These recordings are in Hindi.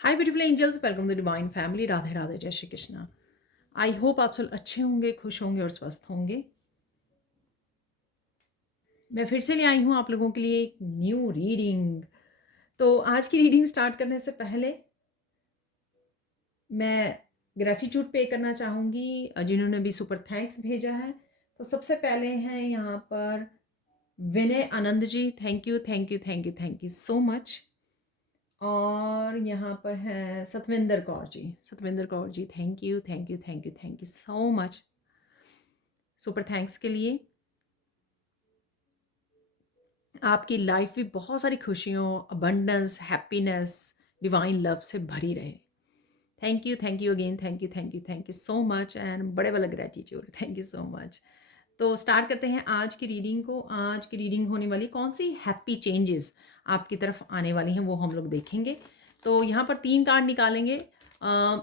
Hi beautiful angels, welcome to divine family. Radhe Radhe, जय श्री कृष्णा। आई होप आप सब अच्छे होंगे, खुश होंगे और स्वस्थ होंगे। मैं फिर से ले आई हूँ आप लोगों के लिए एक न्यू रीडिंग। तो आज की रीडिंग स्टार्ट करने से पहले मैं ग्रेटिट्यूड पे करना चाहूँगी जिन्होंने भी सुपर थैंक्स भेजा है। तो सबसे पहले हैं यहाँ पर Vinay Anand ji, thank you thank you thank you thank you so much. और यहाँ पर है Satvinder Kaur ji, Satvinder Kaur ji, thank you thank you thank you thank you so much super thanks के लिए। आपकी लाइफ भी बहुत सारी खुशियों, अबंडेंस, हैप्पीनेस, डिवाइन लव से भरी रहे। Thank you again, thank you thank you thank you so much and बड़े वाला gratitude, thank you so much. तो स्टार्ट करते हैं आज की रीडिंग को। आज की रीडिंग होने वाली कौन सी हैप्पी चेंजेस आपकी तरफ आने वाली हैं वो हम लोग देखेंगे। तो यहाँ पर 3 कार्ड निकालेंगे।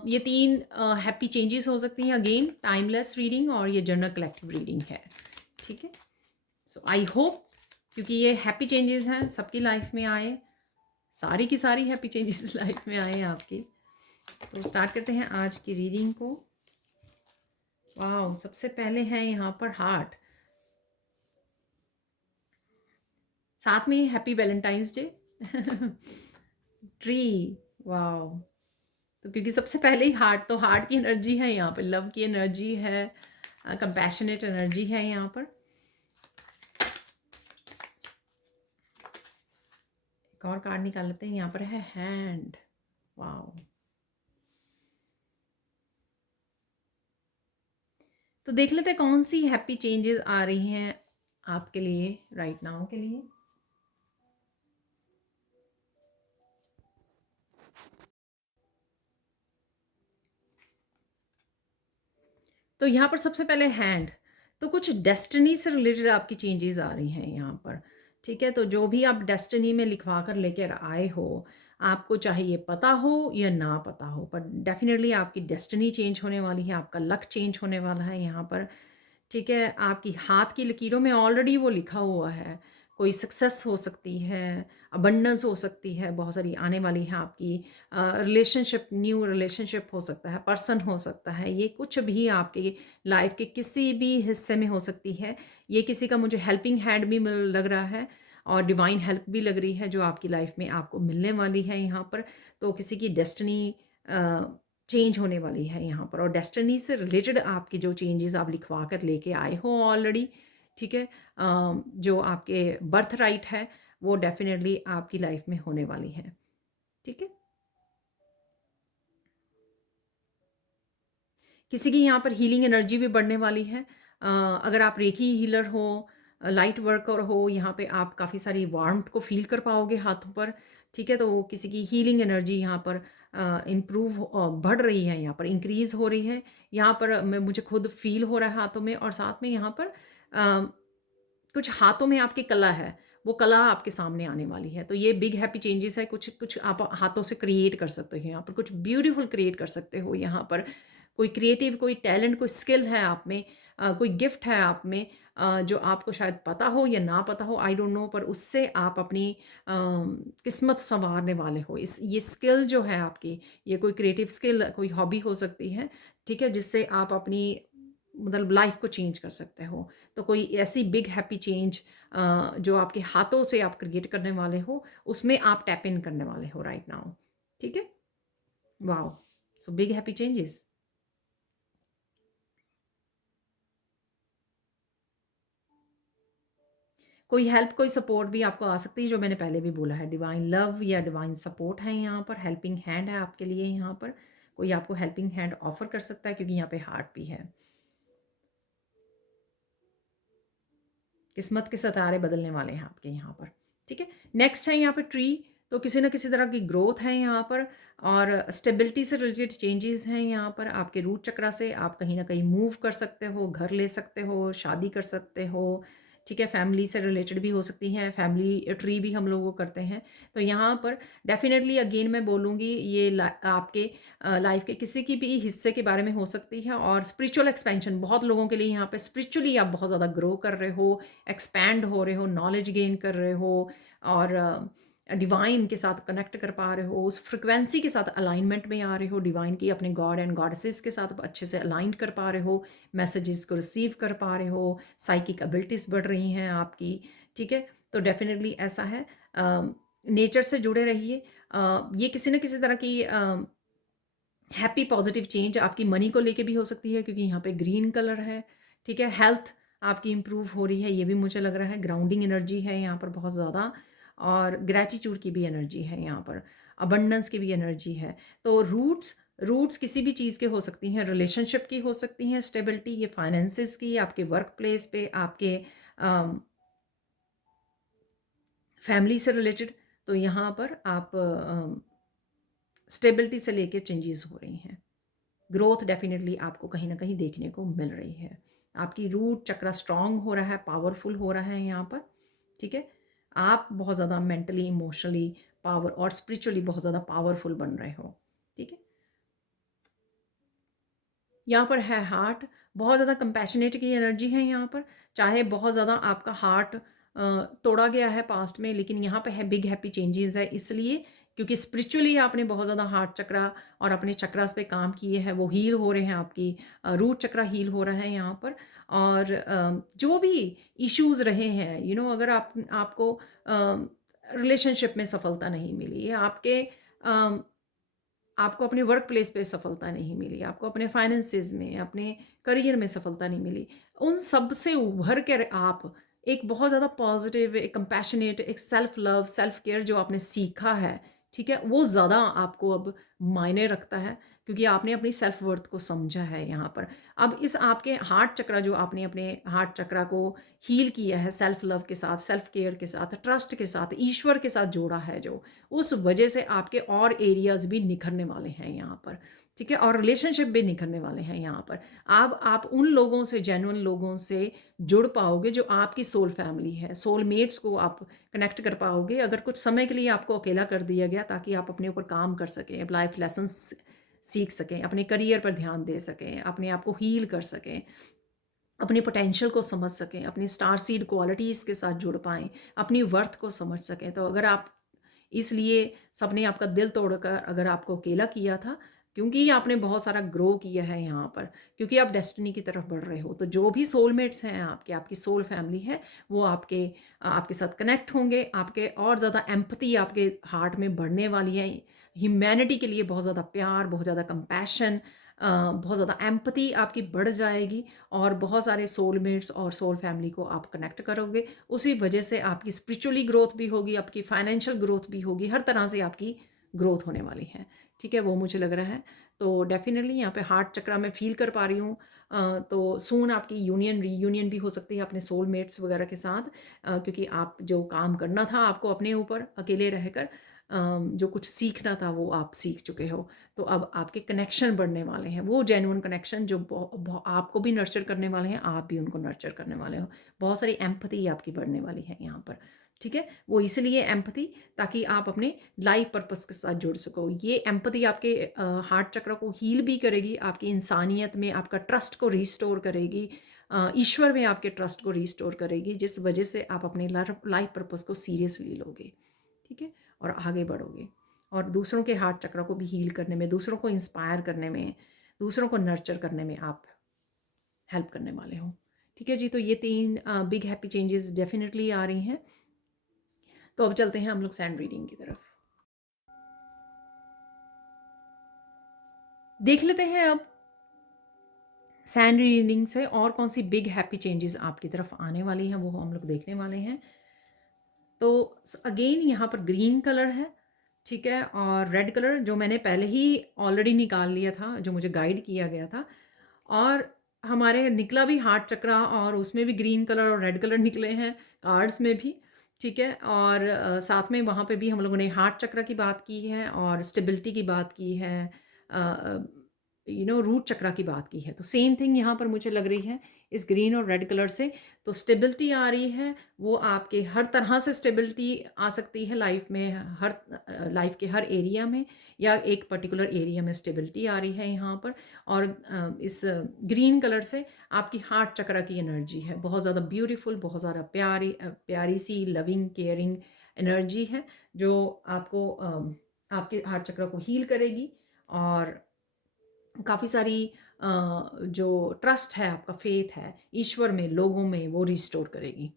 ये 3 हैप्पी चेंजेस हो सकती हैं। अगेन टाइमलेस रीडिंग और ये जनरल कलेक्टिव रीडिंग है, ठीक है। सो आई होप, क्योंकि ये हैप्पी चेंजेस हैं, सबकी लाइफ में आए, सारी की सारी हैप्पी चेंजेस लाइफ में आए आपकी। तो स्टार्ट करते हैं आज की रीडिंग को। वाह, सबसे पहले है यहाँ पर हार्ट, साथ में हैप्पी वैलेंटाइंस डे। ट्री, वाह। तो क्योंकि सबसे पहले ही हार्ट, तो हार्ट की एनर्जी है यहाँ पर, लव की एनर्जी है, कंपैशनेट एनर्जी है यहाँ पर। एक और कार्ड निकाल लेते हैं। यहाँ पर है हैंड, वाह। तो देख लेते हैं कौन सी हैप्पी चेंजेस आ रही हैं आपके लिए राइट नाउ के लिए। तो यहाँ पर सबसे पहले हैंड, तो कुछ डेस्टिनी से रिलेटेड आपकी चेंजेस आ रही हैं यहाँ पर, ठीक है। तो जो भी आप डेस्टिनी में लिखवा कर लेकर आए हो, आपको चाहे ये पता हो या ना पता हो, पर डेफिनेटली आपकी डेस्टिनी चेंज होने वाली है, आपका लक चेंज होने वाला है यहाँ पर, ठीक है। आपकी हाथ की लकीरों में ऑलरेडी वो लिखा हुआ है। कोई सक्सेस हो सकती है, अबंडेंस हो सकती है, बहुत सारी आने वाली है आपकी। रिलेशनशिप, न्यू रिलेशनशिप हो सकता है, पर्सन हो सकता है, ये कुछ भी आपके लाइफ के किसी भी हिस्से में हो सकती है। ये किसी का मुझे हेल्पिंग हैंड भी मिल लग रहा है और डिवाइन हेल्प भी लग रही है जो आपकी लाइफ में आपको मिलने वाली है यहाँ पर। तो किसी की डेस्टिनी चेंज होने वाली है यहाँ पर, और डेस्टिनी से रिलेटेड आपकी जो चेंजेस आप लिखवा कर लेके आए हो ऑलरेडी, ठीक है। जो आपके बर्थ राइट है वो डेफिनेटली आपकी लाइफ में होने वाली है, ठीक है। किसी की यहाँ पर हीलिंग एनर्जी भी बढ़ने वाली है। अगर आप रेकी हीलर हो, लाइट वर्कर हो, यहाँ पे आप काफ़ी सारी वार्मथ को फील कर पाओगे हाथों पर, ठीक है। तो किसी की हीलिंग एनर्जी यहाँ पर इम्प्रूव बढ़ रही है, यहाँ पर इंक्रीज़ हो रही है। यहाँ पर मैं मुझे खुद फील हो रहा है हाथों में, और साथ में यहाँ पर कुछ हाथों में आपकी कला है, वो कला आपके सामने आने वाली है। तो ये बिग हैप्पी चेंजेस है। कुछ कुछ आप हाथों से क्रिएट कर सकते हो यहाँ पर, कुछ ब्यूटीफुल क्रिएट कर सकते हो यहाँ पर। कोई क्रिएटिव, कोई टैलेंट, कोई स्किल है आप में, कोई गिफ्ट है आप में, जो आपको शायद पता हो या ना पता हो, आई डोंट नो, पर उससे आप अपनी किस्मत संवारने वाले हो। इस ये स्किल जो है आपकी, ये कोई क्रिएटिव स्किल, कोई हॉबी हो सकती है, ठीक है, जिससे आप अपनी मतलब लाइफ को चेंज कर सकते हो। तो कोई ऐसी बिग हैप्पी चेंज जो आपके हाथों से आप क्रिएट करने वाले हो, उसमें आप टैप इन करने वाले हो राइट नाउ, ठीक है। Wow, so big happy changes. कोई हेल्प, कोई सपोर्ट भी आपको आ सकती है, जो मैंने पहले भी बोला है, डिवाइन लव या डिवाइन सपोर्ट है यहाँ पर, हेल्पिंग हैंड है आपके लिए यहाँ पर। कोई आपको हेल्पिंग हैंड ऑफर कर सकता है, क्योंकि यहाँ पे हार्ट भी है। किस्मत के सितारे बदलने वाले हैं आपके यहाँ पर, ठीक है। नेक्स्ट है यहाँ पर ट्री। तो किसी न किसी तरह की ग्रोथ है यहाँ पर, और स्टेबिलिटी से रिलेटेड चेंजेस हैं यहाँ पर। आपके रूट चक्रा से आप कहीं ना कहीं मूव कर सकते हो, घर ले सकते हो, शादी कर सकते हो, ठीक है। फैमिली से रिलेटेड भी हो सकती हैं, फैमिली ट्री भी हम लोग वो करते हैं। तो यहाँ पर डेफिनेटली अगेन मैं बोलूँगी, ये आपके लाइफ के किसी की भी हिस्से के बारे में हो सकती है। और स्पिरिचुअल एक्सपेंशन बहुत लोगों के लिए यहाँ पे, स्पिरिचुअली आप बहुत ज़्यादा ग्रो कर रहे हो, एक्सपैंड हो रहे हो, नॉलेज गेन कर रहे हो, और डिवाइन के साथ कनेक्ट कर पा रहे हो, उस फ्रिक्वेंसी के साथ अलाइनमेंट में आ रहे हो, डिवाइन की अपने गॉड एंड गॉडेसेस के साथ अच्छे से अलाइन कर पा रहे हो, मैसेजेस को रिसीव कर पा रहे हो, साइकिक एबिलिटीज़ बढ़ रही हैं आपकी, ठीक है। तो डेफिनेटली ऐसा है। नेचर से जुड़े रहिए। ये किसी न किसी तरह की हैप्पी पॉजिटिव चेंज आपकी मनी को लेके भी हो सकती है, क्योंकि यहाँ पे ग्रीन कलर है, ठीक है। हेल्थ आपकी इम्प्रूव हो रही है, ये भी मुझे लग रहा है। ग्राउंडिंग एनर्जी है यहाँ पर बहुत ज़्यादा, और ग्रैटिट्यूड की भी एनर्जी है यहाँ पर, अबंडेंस की भी एनर्जी है। तो रूट्स रूट्स किसी भी चीज़ के हो सकती हैं, रिलेशनशिप की हो सकती हैं, स्टेबिलिटी, ये फाइनेंसिस की, आपके वर्क प्लेस पे, आपके फैमिली से रिलेटेड। तो यहाँ पर आप स्टेबिलिटी से लेके चेंजेस हो रही हैं। ग्रोथ डेफिनेटली आपको कहीं ना कहीं देखने को मिल रही है। आपकी रूट चक्रा स्ट्रांग हो रहा है, पावरफुल हो रहा है यहाँ पर, ठीक है। आप बहुत ज़्यादा मेंटली, इमोशनली पावर और स्पिरिचुअली बहुत ज़्यादा पावरफुल बन रहे हो, ठीक है। यहाँ पर है हार्ट, बहुत ज़्यादा कंपैशनेट की एनर्जी है यहाँ पर। चाहे बहुत ज़्यादा आपका हार्ट तोड़ा गया है पास्ट में, लेकिन यहाँ पे है बिग हैप्पी चेंजेस है, इसलिए क्योंकि स्पिरिचुअली आपने बहुत ज़्यादा हार्ट चक्रा और अपने चक्रास पे काम किए हैं, वो हील हो रहे हैं। आपकी रूट चक्रा हील हो रहा है यहाँ पर। और जो भी इश्यूज रहे हैं, अगर आपको रिलेशनशिप में सफलता नहीं मिली, आपके आपको अपने वर्क प्लेस पे सफलता नहीं मिली, आपको अपने फाइनेंसेस में, अपने करियर में सफलता नहीं मिली, उन सब से उभर कर आप एक बहुत ज़्यादा पॉजिटिव, एक कंपैशनेट, एक सेल्फ लव, सेल्फ केयर जो आपने सीखा है, ठीक है, वो ज़्यादा आपको अब मायने रखता है, क्योंकि आपने अपनी सेल्फ वर्थ को समझा है यहाँ पर। अब इस आपके हार्ट चक्रा, जो आपने अपने हार्ट चक्रा को हील किया है सेल्फ लव के साथ, सेल्फ केयर के साथ, ट्रस्ट के साथ, ईश्वर के साथ जोड़ा है, जो उस वजह से आपके और एरियाज भी निखरने वाले हैं यहाँ पर, ठीक है। और रिलेशनशिप भी निखरने वाले हैं यहाँ पर। अब आप उन लोगों से, जेन्युइन लोगों से जुड़ पाओगे जो आपकी सोल फैमिली है, सोलमेट्स को आप कनेक्ट कर पाओगे। अगर कुछ समय के लिए आपको अकेला कर दिया गया, ताकि आप अपने ऊपर काम कर सकें, लाइफ लेसन्स सीख सकें, अपने करियर पर ध्यान दे सकें, अपने आप को हील कर सकें, अपने पोटेंशियल को समझ सकें, अपनी स्टार सीड क्वालिटीज़ के साथ जुड़ पाएँ, अपनी वर्थ को समझ सकें। तो अगर आप, इसलिए सबने आपका दिल तोड़कर अगर आपको अकेला किया था, क्योंकि आपने बहुत सारा ग्रो किया है यहाँ पर, क्योंकि आप डेस्टिनी की तरफ बढ़ रहे हो। तो जो भी सोलमेट्स हैं आपके, आपकी सोल फैमिली है, वो आपके साथ कनेक्ट होंगे। आपके और ज़्यादा एम्पैथी आपके हार्ट में बढ़ने वाली है। ह्यूमैनिटी के लिए बहुत ज़्यादा प्यार, बहुत ज़्यादा कंपैशन, बहुत ज़्यादा एम्पैथी आपकी बढ़ जाएगी, और बहुत सारे सोलमेट्स और सोल फैमिली को आप कनेक्ट करोगे। उसी वजह से आपकी स्पिरिचुअली ग्रोथ भी होगी, आपकी फाइनेंशियल ग्रोथ भी होगी, हर तरह से आपकी ग्रोथ होने वाली है, ठीक है। वो मुझे लग रहा है। तो डेफिनेटली यहाँ पे हार्ट चक्रा में फील कर पा रही हूँ। तो सून आपकी रीयूनियन भी हो सकती है अपने सोलमेट्स वगैरह के साथ, क्योंकि आप जो काम करना था आपको अपने ऊपर अकेले रहकर, जो कुछ सीखना था वो आप सीख चुके हो। तो अब आपके कनेक्शन बढ़ने वाले हैं, वो जेन्युइन कनेक्शन जो आपको भी नर्चर करने वाले हैं, आप भी उनको नर्चर करने वाले हो। बहुत सारी एम्पैथी आपकी बढ़ने वाली है यहाँ पर, ठीक है। वो इसलिए एम्पैथी, ताकि आप अपने लाइफ पर्पस के साथ जुड़ सको। ये एम्पैथी आपके हार्ट चक्र को हील भी करेगी, आपकी इंसानियत में आपका ट्रस्ट को रिस्टोर करेगी, ईश्वर में आपके ट्रस्ट को रिस्टोर करेगी, जिस वजह से आप अपने लाइफ पर्पस को सीरियसली लोगे, ठीक है, और आगे बढ़ोगे। और दूसरों के हार्ट चक्र को भी हील करने में, दूसरों को इंस्पायर करने में, दूसरों को नर्चर करने में आप हेल्प करने वाले हो, ठीक है जी। तो ये 3 बिग हैप्पी चेंजेस डेफिनेटली आ रही हैं। तो अब चलते हैं हम लोग सैंड रीडिंग की तरफ। देख लेते हैं अब सैंड रीडिंग से और कौन सी बिग हैप्पी चेंजेस आपकी तरफ आने वाली हैं, वो हम लोग देखने वाले हैं। तो अगेन यहाँ पर ग्रीन कलर है, ठीक है, और रेड कलर जो मैंने पहले ही ऑलरेडी निकाल लिया था, जो मुझे गाइड किया गया था। और हमारे निकला भी हार्ट चक्रा, और उसमें भी ग्रीन कलर और रेड कलर निकले हैं कार्ड्स में भी, ठीक है। और साथ में वहाँ पे भी हम लोगों ने हार्ट चक्र की बात की है, और स्टेबिलिटी की बात की है, रूट चक्रा की बात की है। तो सेम थिंग यहाँ पर मुझे लग रही है इस ग्रीन और रेड कलर से। तो स्टेबिलिटी आ रही है, वो आपके हर तरह से स्टेबिलिटी आ सकती है लाइफ में, हर लाइफ के हर एरिया में, या एक पर्टिकुलर एरिया में स्टेबिलिटी आ रही है यहाँ पर। और इस ग्रीन कलर से आपकी हार्ट चक्र की एनर्जी है बहुत ज़्यादा ब्यूटीफुल, बहुत ज़्यादा प्यारी प्यारी सी, लविंग, केयरिंग, एनर्जी है जो आपको आपके हार्ट चक्र को हील करेगी और काफ़ी सारी जो ट्रस्ट है आपका, फेथ है ईश्वर में, लोगों में, वो रिस्टोर करेगी।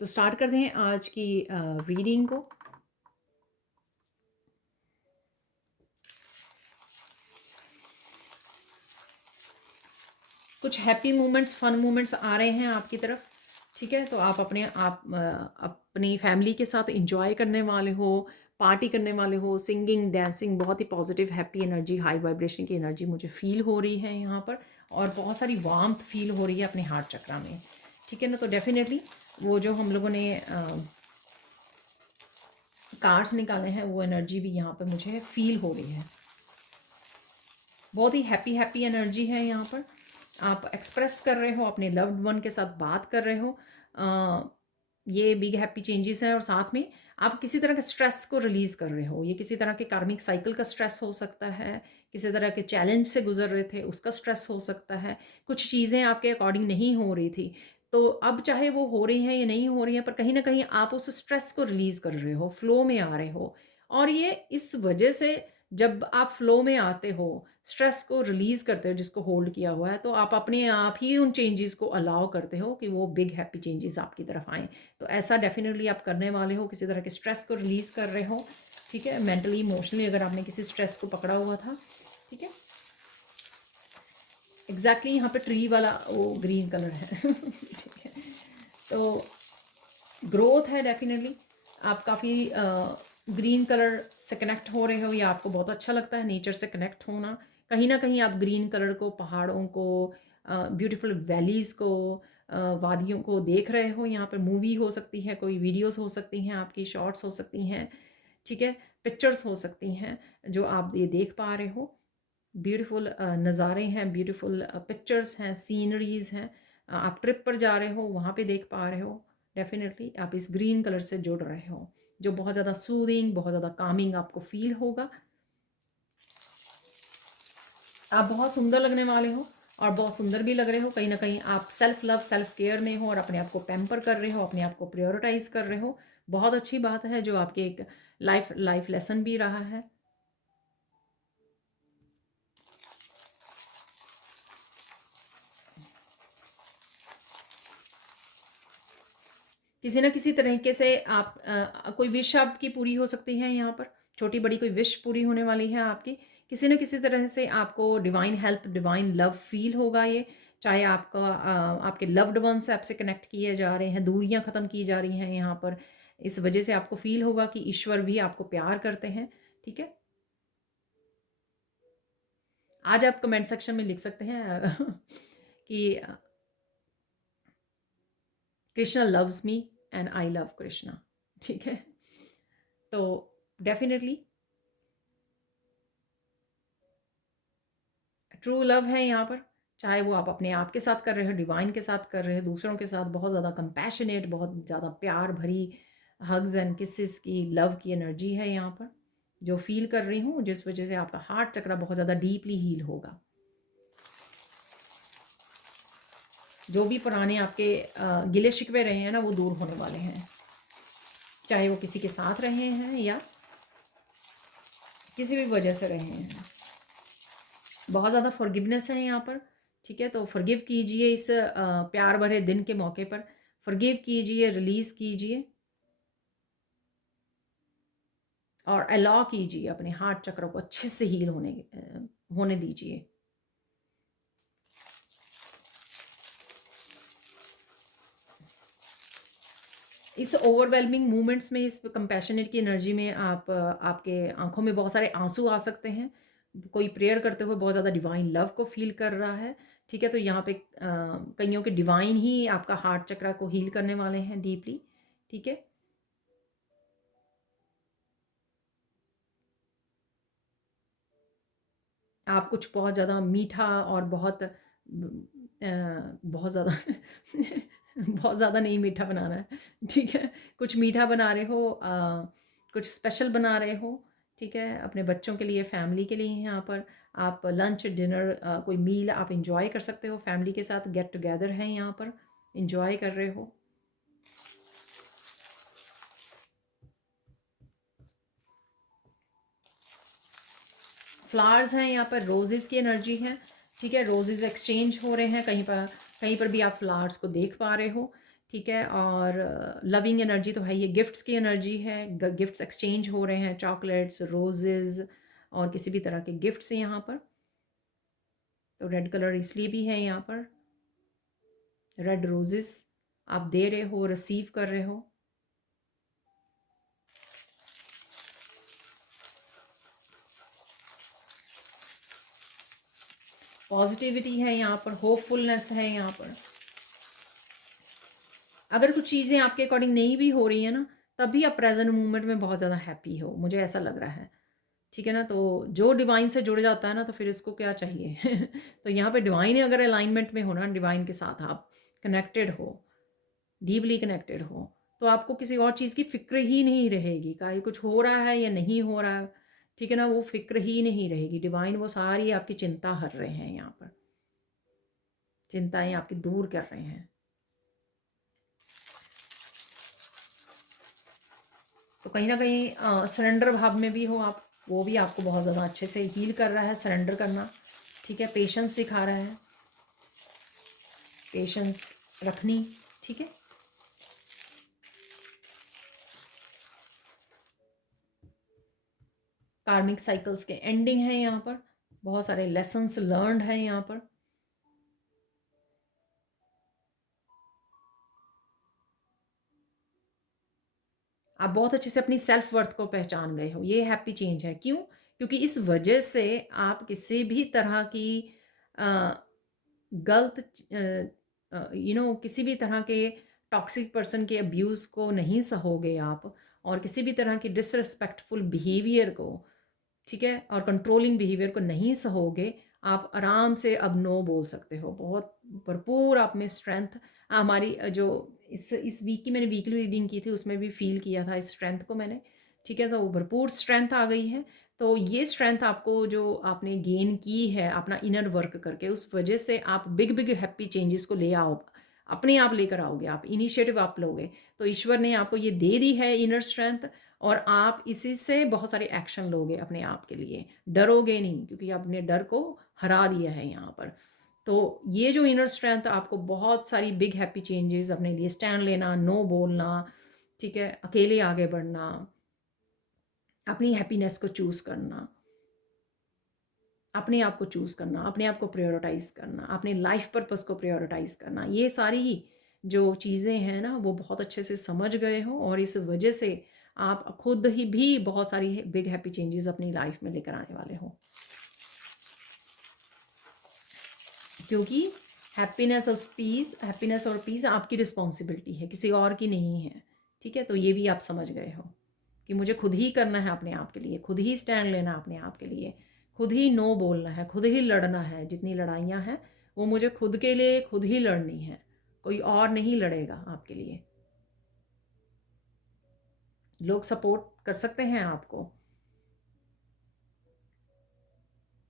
तो स्टार्ट करते हैं आज की रीडिंग को। कुछ हैप्पी मोमेंट्स, फन मोमेंट्स आ रहे हैं आपकी तरफ, ठीक है। तो आप अपनी फैमिली के साथ इंजॉय करने वाले हो, पार्टी करने वाले हो, सिंगिंग, डांसिंग, बहुत ही positive happy energy, high vibration की एनर्जी मुझे फील हो रही है यहाँ पर। और बहुत सारी वार्मथ फील हो रही है अपने हार्ट चक्रा में, ठीक है ना। तो डेफिनेटली वो जो हम लोगों ने कार्ड्स निकाले हैं वो एनर्जी भी यहाँ पर मुझे फील हो रही है। बहुत ही हैप्पी हैप्पी एनर्जी है यहाँ पर। आप एक्सप्रेस कर रहे हो, अपने लव्ड वन के साथ बात कर रहे हो, ये बिग हैप्पी चेंजेस हैं। और साथ में आप किसी तरह के स्ट्रेस को रिलीज कर रहे हो। ये किसी तरह के कार्मिक साइकिल का स्ट्रेस हो सकता है, किसी तरह के चैलेंज से गुजर रहे थे उसका स्ट्रेस हो सकता है, कुछ चीज़ें आपके अकॉर्डिंग नहीं हो रही थी, तो अब चाहे वो हो रही हैं या नहीं हो रही हैं, पर कहीं ना कहीं आप उस स्ट्रेस को रिलीज कर रहे हो, फ्लो में आ रहे हो। और ये इस वजह से, जब आप फ्लो में आते हो, स्ट्रेस को रिलीज करते हो जिसको होल्ड किया हुआ है, तो आप अपने आप ही उन चेंजेस को अलाउ करते हो कि वो बिग हैप्पी चेंजेस आपकी तरफ आएँ। तो ऐसा डेफिनेटली आप करने वाले हो, किसी तरह के स्ट्रेस को रिलीज कर रहे हो, ठीक है। मेंटली, इमोशनली अगर आपने किसी स्ट्रेस को पकड़ा हुआ था, ठीक है। एग्जैक्टली यहाँ पे ट्री वाला वो ग्रीन कलर है ठीक है। तो ग्रोथ है डेफिनेटली। आप काफ़ी ग्रीन कलर से कनेक्ट हो रहे हो, या आपको बहुत अच्छा लगता है नेचर से कनेक्ट होना। कहीं ना कहीं आप ग्रीन कलर को, पहाड़ों को, ब्यूटीफुल वैलीज़ को, वादियों को देख रहे हो। यहाँ पर मूवी हो सकती है, कोई वीडियोस हो सकती हैं, आपकी शॉर्ट्स हो सकती हैं, ठीक है, पिक्चर्स हो सकती हैं जो आप ये देख पा रहे हो। ब्यूटीफुल नज़ारे हैं, ब्यूटीफुल पिक्चर्स हैं, सीनरीज हैं। आप ट्रिप पर जा रहे हो, वहाँ पे देख पा रहे हो। डेफिनेटली आप इस ग्रीन कलर से जुड़ रहे हो, जो बहुत ज़्यादा सूदिंग, बहुत ज़्यादा कामिंग आपको फील होगा। आप बहुत सुंदर लगने वाले हो और बहुत सुंदर भी लग रहे हो। कहीं ना कहीं आप सेल्फ लव, सेल्फ केयर में हो और अपने आप को पैम्पर कर रहे हो, अपने आप को प्रायोरिटाइज कर रहे हो। बहुत अच्छी बात है, जो आपके एक लाइफ लेसन भी रहा है। किसी ना किसी तरीके से आप कोई विश आपकी पूरी हो सकती है यहाँ पर, छोटी बड़ी कोई विश पूरी होने वाली है आपकी। किसी न किसी तरह से आपको divine help, divine love feel होगा ये। चाहे आपके लव्ड वन से आपसे कनेक्ट किए जा रहे हैं, दूरियां ख़त्म की जा रही हैं यहाँ पर, इस वजह से आपको फील होगा कि ईश्वर भी आपको प्यार करते हैं, ठीक है। आज आप कमेंट सेक्शन में लिख सकते हैं कि Krishna loves me and I love Krishna, ठीक है। तो डेफिनेटली ट्रू लव है यहाँ पर। चाहे वो आप अपने आप के साथ कर रहे हो, डिवाइन के साथ कर रहे हो, दूसरों के साथ बहुत ज़्यादा कंपैशनेट, बहुत ज़्यादा प्यार भरी हग्स एंड किसेस की, लव की एनर्जी है यहाँ पर जो फील कर रही हूँ, जिस वजह से आपका हार्ट चक्र बहुत ज़्यादा डीपली हील होगा। जो भी पुराने आपके गिले शिकवे रहे हैं ना, वो दूर होने वाले हैं। चाहे वो किसी के साथ रहे हैं या किसी भी वजह से रहे हैं। बहुत ज़्यादा फॉरगिवनेस है यहाँ पर, ठीक है। तो फॉरगिव कीजिए इस प्यार भरे दिन के मौके पर, फॉरगिव कीजिए, रिलीज़ कीजिए और अलाउ कीजिए अपने हार्ट चक्र को अच्छे से हील होने दीजिए। इस ओवरवेलमिंग मूवमेंट्स में, इस कंपैशनेट की एनर्जी में आपके आंखों में बहुत सारे आंसू आ सकते हैं। कोई प्रेयर करते हुए बहुत ज़्यादा डिवाइन लव को फील कर रहा है, ठीक है। तो यहाँ पे कईयों के डिवाइन ही आपका हार्ट चक्र को हील करने वाले हैं डीपली, ठीक है। आप कुछ बहुत ज़्यादा मीठा और बहुत ज़्यादा बहुत ज़्यादा नहीं मीठा बनाना है, ठीक है। कुछ मीठा बना रहे हो, कुछ स्पेशल बना रहे हो, ठीक है, अपने बच्चों के लिए, फैमिली के लिए। यहाँ पर आप लंच, डिनर, कोई मील आप इंजॉय कर सकते हो फैमिली के साथ, गेट टुगेदर है यहाँ पर, इंजॉय कर रहे हो। फ्लावर्स हैं यहाँ पर, रोजेज़ की एनर्जी है, ठीक है। रोजेज़ एक्सचेंज हो रहे हैं, कहीं पर भी आप फ्लावर्स को देख पा रहे हो, ठीक है। और लविंग एनर्जी तो है, ये गिफ्ट्स की एनर्जी है, गिफ्ट्स एक्सचेंज हो रहे हैं, चॉकलेट्स, रोजेज़ और किसी भी तरह के गिफ्ट्स यहाँ पर। तो रेड कलर इसलिए भी है यहाँ पर, रेड रोजेस आप दे रहे हो, रिसीव कर रहे हो। पॉजिटिविटी है यहाँ पर, होपफुलनेस है यहाँ पर। अगर कुछ चीज़ें आपके अकॉर्डिंग नहीं भी हो रही है ना, तब भी आप प्रेजेंट मोमेंट में बहुत ज़्यादा हैप्पी हो, मुझे ऐसा लग रहा है, ठीक है ना। तो जो डिवाइन से जुड़ जाता है ना, तो फिर इसको क्या चाहिए तो यहाँ पे डिवाइन अगर अलाइनमेंट में हो ना, डिवाइन के साथ आप कनेक्टेड हो, डीपली कनेक्टेड हो, तो आपको किसी और चीज़ की फ़िक्र ही नहीं रहेगी, का कुछ हो रहा है या नहीं हो रहा है, ठीक है ना, वो फ़िक्र ही नहीं रहेगी। डिवाइन वो सारी आपकी चिंता हर रहे हैं यहाँ पर, चिंताएं आपकी दूर कर रहे हैं। तो कहीं ना कहीं सरेंडर भाव में भी हो आप, वो भी आपको बहुत ज़्यादा अच्छे से हील कर रहा है, सरेंडर करना, ठीक है। पेशेंस सिखा रहा है, पेशेंस रखनी, ठीक है। कार्मिक साइकिल्स के एंडिंग है यहाँ पर, बहुत सारे लेसन्स लर्नड हैं यहाँ पर। आप बहुत अच्छे से अपनी सेल्फ वर्थ को पहचान गए हो, ये हैप्पी चेंज है। क्यों? क्योंकि इस वजह से आप किसी भी तरह की गलत किसी भी तरह के टॉक्सिक पर्सन के अब्यूज़ को नहीं सहोगे आप, और किसी भी तरह की डिसरिस्पेक्टफुल बिहेवियर को, ठीक है, और कंट्रोलिंग बिहेवियर को नहीं सहोगे। आप आराम से अब नो बोल सकते हो, बहुत भरपूर आप में स्ट्रेंथ। हमारी जो इस वीक की मैंने वीकली रीडिंग की थी, उसमें भी फील किया था इस स्ट्रेंथ को मैंने, ठीक है। तो भरपूर स्ट्रेंथ आ गई है। तो ये स्ट्रेंथ आपको जो आपने गेन की है अपना इनर वर्क करके, उस वजह से आप बिग बिग हैप्पी चेंजेस को ले आओ, अपने आप लेकर आओगे, आप इनिशिएटिव आप लोगे। तो ईश्वर ने आपको ये दे दी है इनर स्ट्रेंथ, और आप इसी से बहुत सारे एक्शन लोगे अपने आप के लिए, डरोगे नहीं, क्योंकि आपने डर को हरा दिया है यहाँ पर। तो ये जो इनर स्ट्रेंथ आपको बहुत सारी बिग हैप्पी चेंजेस, अपने लिए स्टैंड लेना, नो बोलना, ठीक है, अकेले आगे बढ़ना, अपनी हैप्पीनेस को चूज़ करना, अपने आप को चूज़ करना, अपने आप को प्रायोरिटाइज़ करना, अपने लाइफ पर्पस को प्रायोरिटाइज़ करना, ये सारी ही जो चीज़ें हैं ना, वो बहुत अच्छे से समझ गए हो, और इस वजह से आप खुद ही भी बहुत सारी बिग हैप्पी चेंजेस अपनी लाइफ में लेकर आने वाले हो। क्योंकि हैप्पीनेस और पीस आपकी रिस्पॉन्सिबिलिटी है, किसी और की नहीं है, ठीक है। तो ये भी आप समझ गए हो कि मुझे खुद ही करना है अपने आप के लिए, खुद ही स्टैंड लेना अपने आप के लिए, खुद ही नो बोलना है, खुद ही लड़ना है। जितनी लड़ाइयाँ हैं वो मुझे खुद के लिए खुद ही लड़नी है, कोई और नहीं लड़ेगा आपके लिए। लोग सपोर्ट कर सकते हैं आपको,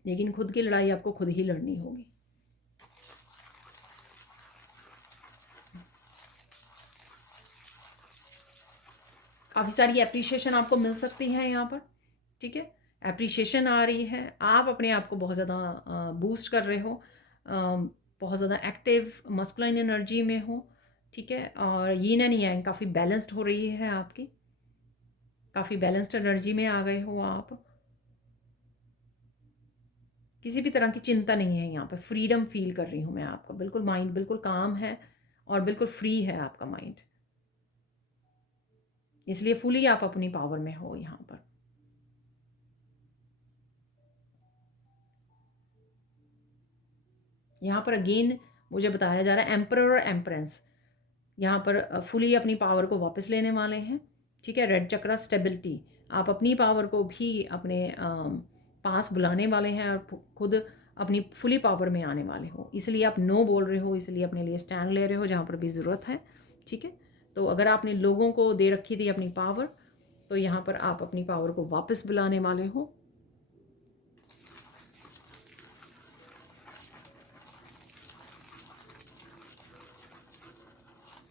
लेकिन खुद की लड़ाई आपको खुद ही लड़नी होगी। काफ़ी सारी एप्रिशिएशन आपको मिल सकती है यहाँ पर, ठीक है। एप्रिशिएशन आ रही है, आप अपने आप को बहुत ज़्यादा बूस्ट कर रहे हो, बहुत ज़्यादा एक्टिव मस्कुलाइन एनर्जी में हो, ठीक है। और यीन एंड यांग काफ़ी बैलेंस्ड हो रही है आपकी, काफ़ी बैलेंस्ड एनर्जी में आ गए हो आप। किसी भी तरह की चिंता नहीं है यहाँ पर, फ्रीडम फील कर रही हूँ मैं आपका, बिल्कुल माइंड बिल्कुल काम है और बिल्कुल फ्री है आपका माइंड, इसलिए फुली आप अपनी पावर में हो यहाँ पर। यहाँ पर अगेन मुझे बताया जा रहा है एम्परर और एम्परेंस यहाँ पर फुली अपनी पावर को वापस लेने वाले हैं, ठीक है। रेड चक्रा स्टेबिलिटी, आप अपनी पावर को भी अपने पास बुलाने वाले हैं और खुद अपनी फुली पावर में आने वाले हो, इसलिए आप नो बोल रहे हो, इसलिए अपने लिए स्टैंड ले रहे हो जहाँ पर भी ज़रूरत है, ठीक है। तो अगर आपने लोगों को दे रखी थी अपनी पावर, तो यहाँ पर आप अपनी पावर को वापस बुलाने वाले हो।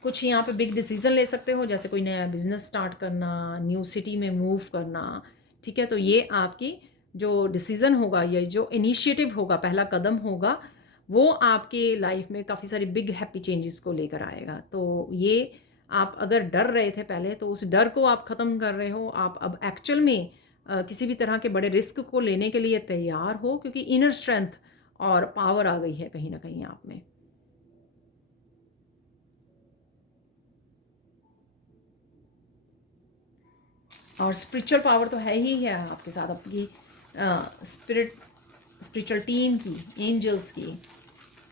कुछ यहाँ पे बिग डिसीजन ले सकते हो, जैसे कोई नया बिजनेस स्टार्ट करना, न्यू सिटी में मूव करना, ठीक है। तो ये आपकी जो डिसीज़न होगा या जो इनिशिएटिव होगा, पहला कदम होगा, वो आपके लाइफ में काफ़ी सारी बिग हैप्पी चेंजेस को लेकर आएगा। तो ये आप अगर डर रहे थे पहले, तो उस डर को आप ख़त्म कर रहे हो। आप अब एक्चुअल में किसी भी तरह के बड़े रिस्क को लेने के लिए तैयार हो, क्योंकि इनर स्ट्रेंथ और पावर आ गई है कहीं ना कहीं आप में। और स्पिरिचुअल पावर तो है ही है आपके साथ, आपकी स्पिरिचुअल टीम की, एंजल्स की,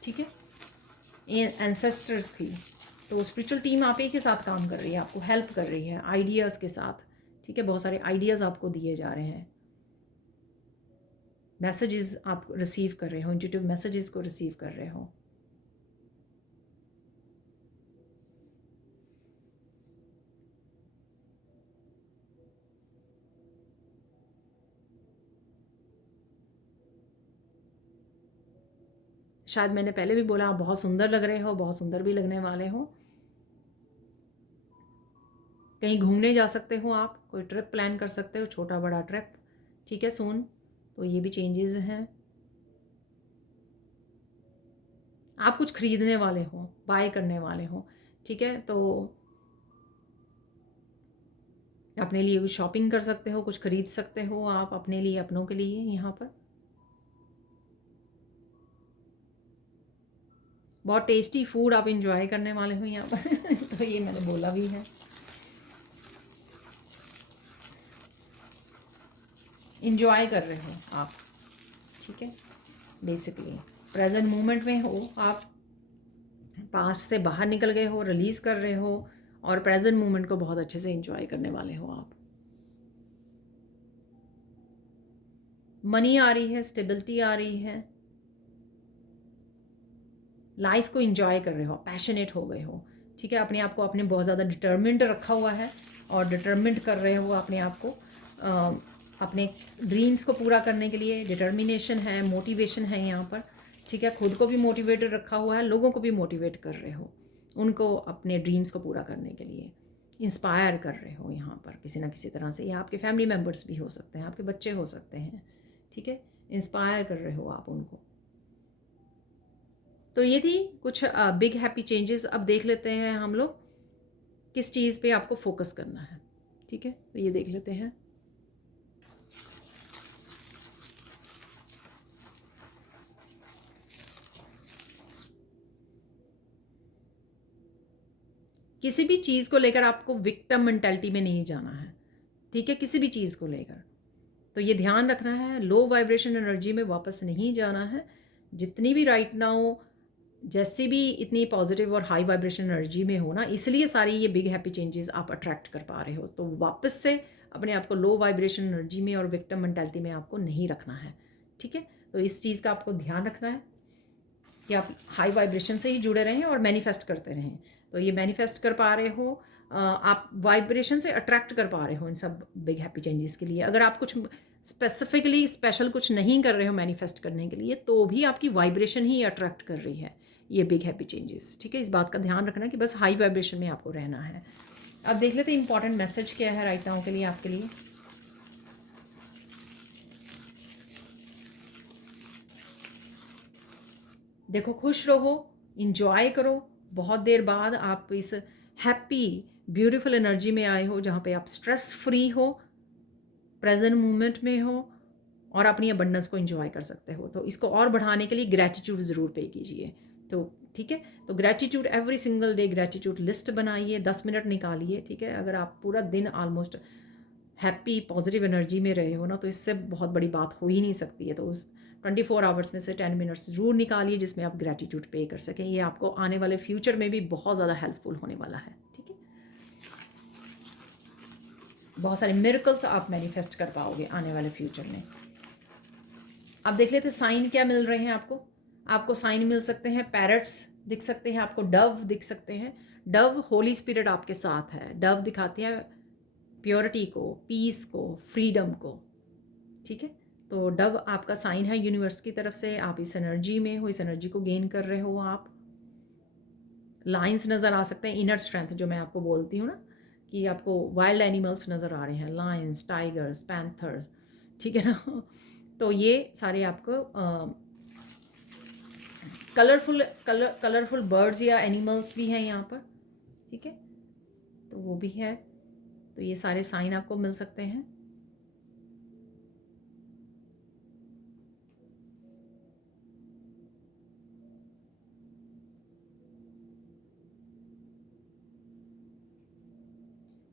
ठीक है, एंसेस्टर्स की। तो स्पिरिचुअल टीम आप ही के साथ काम कर रही है, आपको हेल्प कर रही है आइडियाज़ के साथ, ठीक है। बहुत सारे आइडियाज़ आपको दिए जा रहे हैं, मैसेजेस आप रिसीव कर रहे हो, इंट्यूटिव मैसेजेस को रिसीव कर रहे हो। शायद मैंने पहले भी बोला, आप बहुत सुंदर लग रहे हो, बहुत सुंदर भी लगने वाले हो। कहीं घूमने जा सकते हो आप, कोई ट्रिप प्लान कर सकते हो, छोटा बड़ा ट्रिप, ठीक है, सून। तो ये भी चेंजेस हैं। आप कुछ खरीदने वाले हो, बाय करने वाले हो, ठीक है। तो अपने लिए कुछ शॉपिंग कर सकते हो, कुछ खरीद सकते हो आप अपने लिए, अपनों के लिए। यहाँ पर बहुत टेस्टी फूड आप इंजॉय करने वाले हो यहाँ पर तो ये मैंने बोला भी है, इंजॉय कर रहे हो आप, ठीक है। बेसिकली प्रेजेंट मोमेंट में हो आप, पास्ट से बाहर निकल गए हो, रिलीज़ कर रहे हो, और प्रेजेंट मोमेंट को बहुत अच्छे से इंजॉय करने वाले हो आप। मनी आ रही है, स्टेबिलिटी आ रही है, लाइफ को इंजॉय कर रहे हो, पैशनेट हो गए हो, ठीक है। अपने आप को आपने बहुत ज़्यादा डिटर्मिंड रखा हुआ है, और डिटर्मिंड कर रहे हो अपने आप को, अपने ड्रीम्स को पूरा करने के लिए डिटर्मिनेशन है, मोटिवेशन है यहाँ पर, ठीक है। खुद को भी मोटिवेटेड रखा हुआ है, लोगों को भी मोटिवेट कर रहे हो, उनको अपने ड्रीम्स को पूरा करने के लिए इंस्पायर कर रहे हो यहाँ पर किसी ना किसी तरह से। या आपके फैमिली मेम्बर्स भी हो सकते हैं, आपके बच्चे हो सकते हैं, ठीक है। इंस्पायर कर रहे हो आप उनको। तो ये थी कुछ बिग हैप्पी चेंजेस। अब देख लेते हैं हम लोग किस चीज़ पे आपको फोकस करना है, ठीक है। तो ये देख लेते हैं। किसी भी चीज़ को लेकर आपको विक्टिम मेंटालिटी में नहीं जाना है, ठीक है, किसी भी चीज़ को लेकर। तो ये ध्यान रखना है, लो वाइब्रेशन एनर्जी में वापस नहीं जाना है। जितनी भी राइट नाउ जैसी भी इतनी पॉजिटिव और हाई वाइब्रेशन एनर्जी में हो ना, इसलिए सारी ये बिग हैप्पी चेंजेस आप अट्रैक्ट कर पा रहे हो। तो वापस से अपने आप को लो वाइब्रेशन एनर्जी में और विक्टिम मेंटालिटी में आपको नहीं रखना है, ठीक है। तो इस चीज़ का आपको ध्यान रखना है कि आप हाई वाइब्रेशन से ही जुड़े रहें और मैनिफेस्ट करते रहें। तो ये मैनिफेस्ट कर पा रहे हो, आप वाइब्रेशन से अट्रैक्ट कर पा रहे हो इन सब बिग हैप्पी चेंजेस के लिए। अगर आप कुछ स्पेसिफिकली स्पेशल कुछ नहीं कर रहे हो मैनिफेस्ट करने के लिए, तो भी आपकी वाइब्रेशन ही अट्रैक्ट कर रही है ये बिग हैप्पी चेंजेस, ठीक है। इस बात का ध्यान रखना कि बस हाई वाइब्रेशन में आपको रहना है। अब देख लेते हैं इंपॉर्टेंट मैसेज क्या है राइट नाउ के लिए आपके लिए। देखो, खुश रहो, इंजॉय करो। बहुत देर बाद आप इस हैप्पी ब्यूटीफुल एनर्जी में आए हो, जहाँ पे आप स्ट्रेस फ्री हो, प्रेजेंट मोमेंट में हो, और अपनी अबंडेंस को इंजॉय कर सकते हो। तो इसको और बढ़ाने के लिए ग्रैटिट्यूड ज़रूर पे कीजिए। तो ठीक है, तो gratitude every single day gratitude list बनाइए, 10 मिनट निकालिए, ठीक है। अगर आप पूरा दिन ऑलमोस्ट हैप्पी पॉजिटिव एनर्जी में रहे हो ना, तो इससे बहुत बड़ी बात हो ही नहीं सकती है। तो उस 24 आवर्स में से 10 मिनट्स ज़रूर निकालिए जिसमें आप ग्रैटिट्यूड पे कर सकें। ये आपको आने वाले फ्यूचर में भी बहुत ज़्यादा हेल्पफुल होने वाला है, ठीक है। बहुत सारे मिरेकल्स आप मैनिफेस्ट कर पाओगे आने वाले फ्यूचर में। अब देख लेते साइन क्या मिल रहे हैं आपको। आपको साइन मिल सकते हैं, पैरट्स दिख सकते हैं, आपको डव दिख सकते हैं। डव होली स्पिरिट आपके साथ है। डव दिखाती है प्योरिटी को, पीस को, फ्रीडम को, ठीक है। तो डव आपका साइन है यूनिवर्स की तरफ से। आप इस एनर्जी में हो, इस एनर्जी को गेन कर रहे हो आप। लाइन्स नज़र आ सकते हैं, इनर स्ट्रेंथ जो मैं आपको बोलती हूँ ना, कि आपको वाइल्ड एनिमल्स नज़र आ रहे हैं, लायंस, टाइगर्स, पैंथर्स, ठीक है ना। तो ये सारे आपको कलरफुल बर्ड्स या एनिमल्स भी हैं यहाँ पर, ठीक है, तो वो भी है। तो ये सारे साइन आपको मिल सकते हैं।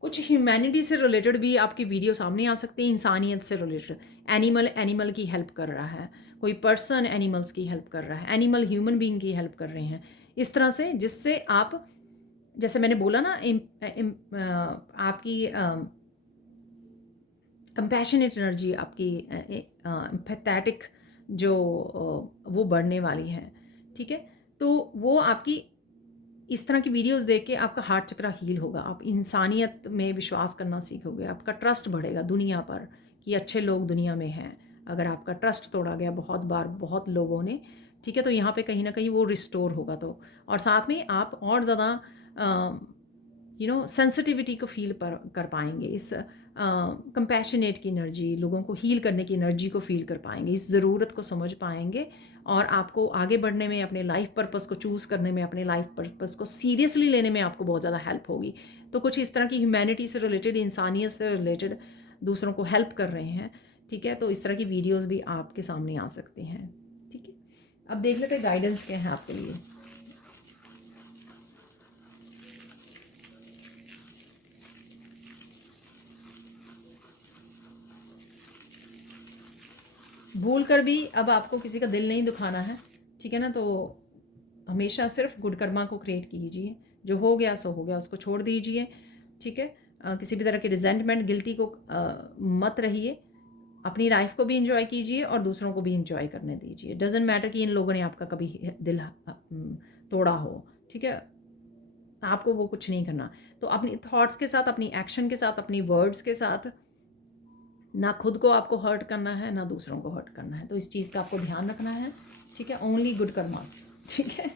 कुछ ह्यूमैनिटी से रिलेटेड भी आपकी वीडियो सामने आ सकती है, इंसानियत से रिलेटेड। एनिमल की हेल्प कर रहा है, कोई पर्सन एनिमल्स की हेल्प कर रहा है, एनिमल ह्यूमन बीइंग की हेल्प कर रहे हैं, इस तरह से, जिससे आप, जैसे मैंने बोला ना, आपकी कंपैशनेट एनर्जी, आपकी एम्पैथेटिक जो वो बढ़ने वाली है, ठीक है। तो वो आपकी इस तरह की वीडियोस देख के आपका हार्ट चक्र हील होगा, आप इंसानियत में विश्वास करना सीखोगे, आपका ट्रस्ट बढ़ेगा दुनिया पर कि अच्छे लोग दुनिया में हैं। अगर आपका ट्रस्ट तोड़ा गया बहुत बार बहुत लोगों ने, ठीक है, तो यहाँ पे कहीं ना कहीं वो रिस्टोर होगा। तो और साथ में आप और ज़्यादा सेंसिटिविटी को फील कर पाएंगे, इस कंपैशनेट की एनर्जी, लोगों को हील करने की एनर्जी को फील कर पाएंगे, इस ज़रूरत को समझ पाएंगे, और आपको आगे बढ़ने में, अपने लाइफ पर्पस को चूज़ करने में, अपने लाइफ पर्पस को सीरियसली लेने में आपको बहुत ज़्यादा हेल्प होगी। तो कुछ इस तरह की ह्यूमैनिटी से रिलेटेड, इंसानियत से रिलेटेड, दूसरों को हेल्प कर रहे हैं, ठीक है, तो इस तरह की वीडियोज़ भी आपके सामने आ सकती हैं, ठीक है। अब देख लेते हैं गाइडेंस क्या है आपके लिए। भूल कर भी अब आपको किसी का दिल नहीं दुखाना है, ठीक है ना। तो हमेशा सिर्फ गुड कर्मा को क्रिएट कीजिए, जो हो गया सो हो गया, उसको छोड़ दीजिए, ठीक है। किसी भी तरह की रिजेंटमेंट, गिल्टी को मत रहिए, अपनी लाइफ को भी इंजॉय कीजिए और दूसरों को भी इंजॉय करने दीजिए। डजेंट मैटर कि इन लोगों ने आपका कभी दिल तोड़ा हो, ठीक है, आपको वो कुछ नहीं करना। तो अपनी थॉट्स के साथ, अपनी एक्शन के साथ, अपनी वर्ड्स के साथ, ना खुद को आपको हर्ट करना है, ना दूसरों को हर्ट करना है। तो इस चीज़ का आपको ध्यान रखना है, ठीक है। ओनली गुड कर्मास, ठीक है।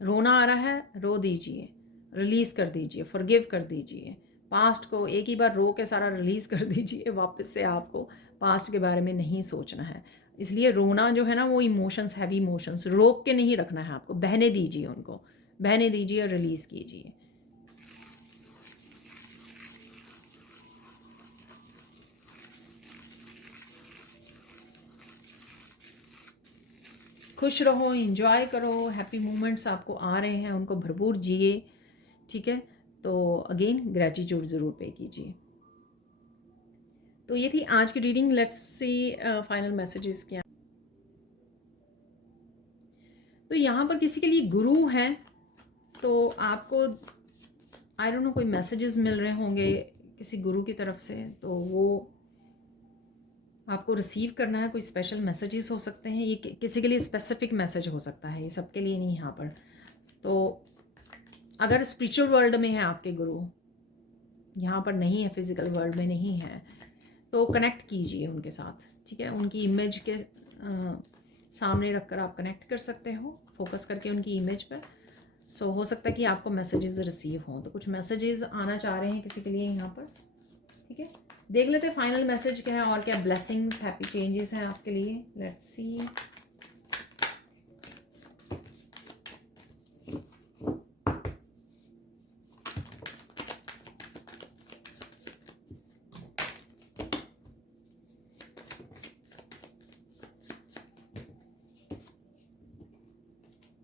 रोना आ रहा है, रो दीजिए, रिलीज़ कर दीजिए, फॉरगिव कर दीजिए। पास्ट को एक ही बार रो के सारा रिलीज़ कर दीजिए, वापस से आपको पास्ट के बारे में नहीं सोचना है। इसलिए रोना जो है ना, वो इमोशंस, हैवी इमोशंस रोक के नहीं रखना है आपको, बहने दीजिए, उनको बहने दीजिए और रिलीज़ कीजिए। खुश रहो, इंजॉय करो, हैप्पी मोमेंट्स आपको आ रहे हैं, उनको भरपूर जिए, ठीक है। तो अगेन ग्रेटिट्यूड ज़रूर पे कीजिए। तो ये थी आज की reading. Let's see final messages क्या। तो यहाँ पर किसी के लिए गुरु हैं, तो आपको आई डोंट नो कोई मैसेजेस मिल रहे होंगे किसी गुरु की तरफ से, तो वो आपको रिसीव करना है। कोई स्पेशल मैसेजेस हो सकते हैं, ये किसी के लिए स्पेसिफिक मैसेज हो सकता है, ये सबके लिए नहीं यहाँ पर। तो अगर स्पिरिचुअल वर्ल्ड में है आपके गुरु, यहाँ पर नहीं है, फिजिकल वर्ल्ड में नहीं है, तो कनेक्ट कीजिए उनके साथ, ठीक है। उनकी इमेज के सामने रखकर आप कनेक्ट कर सकते हो, फोकस करके उनकी इमेज पर। सो हो सकता है कि आपको मैसेजेस रिसीव हों। तो कुछ मैसेजेस आना चाह रहे हैं किसी के लिए यहाँ पर, ठीक है। देख लेते हैं फाइनल मैसेज क्या है और क्या ब्लेसिंग्स, हैप्पी चेंजेस हैं आपके लिए। Let's see.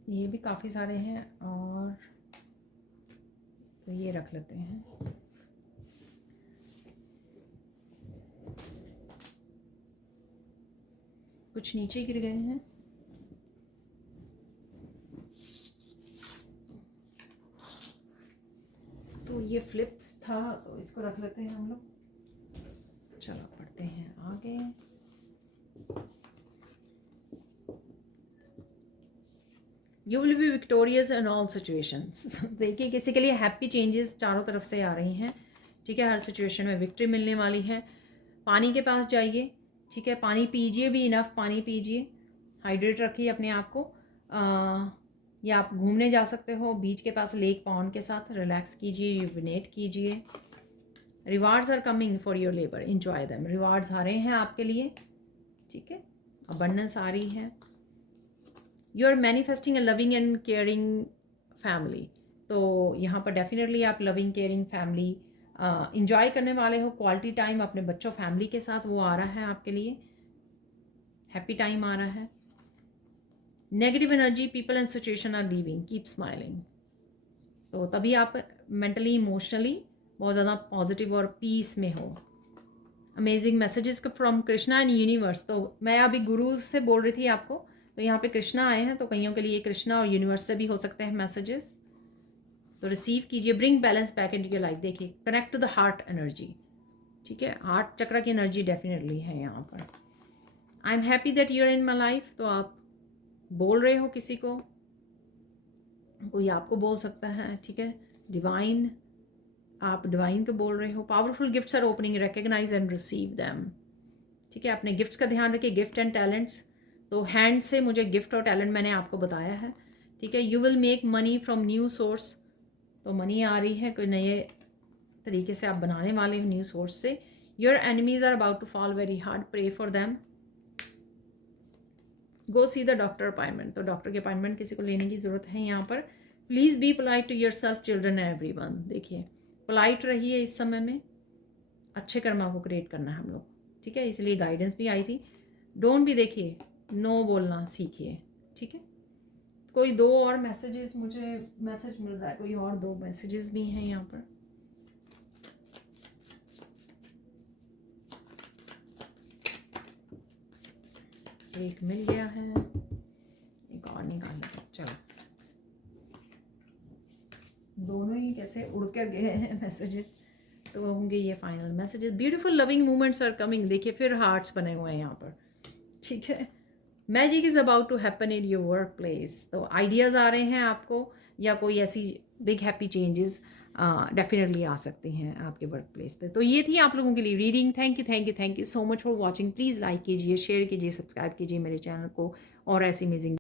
ये भी काफ़ी सारे हैं, और तो ये रख लेते हैं। कुछ नीचे गिर गए हैं। तो ये फ्लिप था, तो इसको रख लेते हैं हम लोग। चलो पढ़ते हैं आगे। You will be victorious in all situations. देखिए किसी के लिए हैप्पी चेंजेस चारों तरफ से आ रही हैं, ठीक है। हर सिचुएशन में विक्ट्री मिलने वाली है। पानी के पास जाइए, ठीक है, पानी पीजिए भी, इनफ पानी पीजिए, हाइड्रेट रखिए अपने आप को। या आप घूमने जा सकते हो बीच के पास लेक पॉन्ड के साथ, रिलैक्स कीजिए, यूबिनेट कीजिए। Rewards are coming for your labour, enjoy them. Rewards आ रहे हैं आपके लिए, ठीक है, अबंडेंस आ रही है। You are manifesting a loving and caring family, तो यहाँ पर डेफिनेटली आप लविंग केयरिंग फैमिली इंजॉय करने वाले हो। क्वालिटी टाइम अपने बच्चों फैमिली के साथ वो आ रहा है आपके लिए, हैप्पी टाइम आ रहा है। Negative energy, people and situation are leaving, keep smiling, तो तभी आप मेंटली इमोशनली बहुत ज़्यादा पॉजिटिव और पीस में हो। Amazing messages from Krishna and universe, तो मैं अभी गुरु से बोल रही थी आपको, तो यहाँ पे कृष्णा आए हैं, तो कईयों के लिए कृष्णा और यूनिवर्स से भी हो सकते हैं मैसेजेस, तो रिसीव कीजिए। Bring balance back in your life, देखिए connect to the heart energy, ठीक है, हार्ट चक्र की एनर्जी डेफिनेटली है यहाँ पर। I am happy that you're in my life, तो आप बोल रहे हो किसी को, कोई आपको बोल सकता है, ठीक है। डिवाइन, आप डिवाइन को बोल रहे हो। Powerful gifts are opening, recognise and receive them, ठीक है। अपने गिफ्ट्स का ध्यान रखिए, गिफ्ट एंड टैलेंट्स, तो हैंड से मुझे गिफ्ट और टैलेंट मैंने आपको बताया है, ठीक है। You will make money from new source, तो मनी आ रही है, कोई नए तरीके से आप बनाने वाले हो न्यू सोर्स से। Your enemies are about to fall very hard, pray for them. Go see the doctor appointment, तो डॉक्टर की अपॉइंटमेंट किसी को लेने की ज़रूरत है यहाँ पर। Please be polite to yourself, children and everyone, देखिए पोलाइट रहिए इस समय में, अच्छे कर्मा को क्रिएट करना है हम लोग, ठीक है, इसलिए गाइडेंस भी आई थी। डोंट भी, देखिए नो बोलना सीखिए, ठीक है। कोई दो और मैसेजेस, मुझे मैसेज मिल रहा है, कोई और दो मैसेजेस भी हैं यहाँ पर। एक मिल गया है, एक और निकाल लेते, चलो दोनों ही कैसे उड़ कर गए हैं मैसेजेस, तो होंगे ये final messages. Beautiful loving moments are coming, देखिए फिर हार्ट्स बने हुए हैं यहाँ पर, ठीक है। Magic is about to happen in your workplace, तो आइडियाज़ आ रहे हैं आपको, या कोई ऐसी बिग हैप्पी चेंजेस डेफिनेटली आ सकती हैं आपके वर्क प्लेस पे। तो ये थी आप लोगों के लिए reading. Thank you, thank you, thank you so much for watching. Please like कीजिए, शेयर कीजिए, सब्सक्राइब कीजिए मेरे चैनल को, और ऐसी अमेजिंग